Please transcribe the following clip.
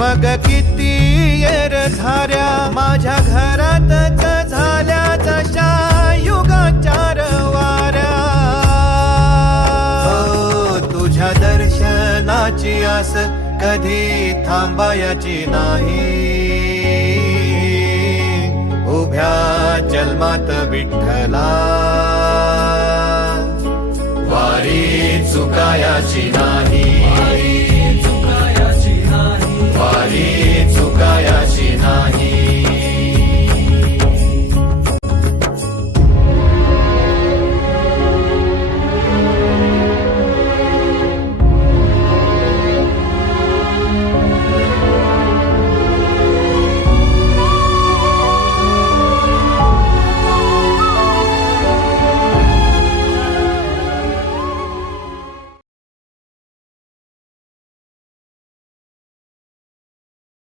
मग किती येर झाऱ्या माझ्या घरातच झाल्या जशा युगाचार वाऱ्या हो, तुझ्या दर्शनाची आस कधी थांबायची नाही. उभ्या जन्मात विठ्ठला. वारी चुकायाची नाही.